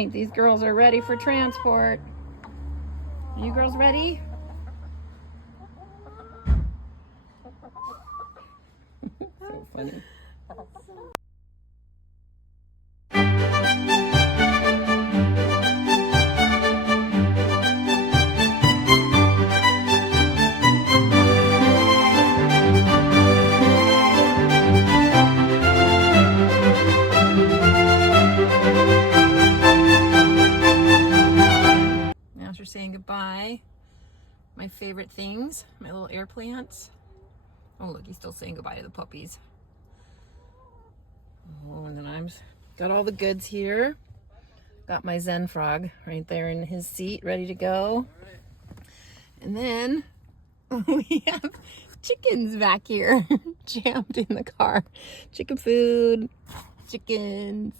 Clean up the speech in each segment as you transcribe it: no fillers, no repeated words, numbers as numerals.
right, these girls are ready for transport. Are you girls ready? So funny. After saying goodbye, my favorite things, my little air plants. Oh look, he's still saying goodbye to the puppies. Oh, and then I'm got all the goods here. Got my Zen frog right there in his seat, ready to go. And then we have chickens back here, jammed in the car. Chicken food, chickens.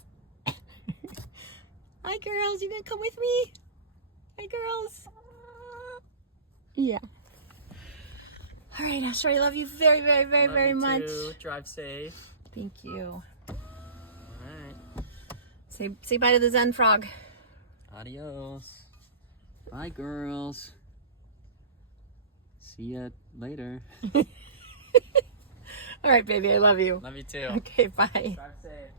Hi girls, you gonna come with me? Hi girls. Yeah. All right, Asher, I love you very, very, very, Love very you much. too. Drive safe. Thank you. All right. Say bye to the Zen frog. Adios. Bye, girls. See ya later. All right, baby, I love you. Love you too. Okay, bye. Drive safe.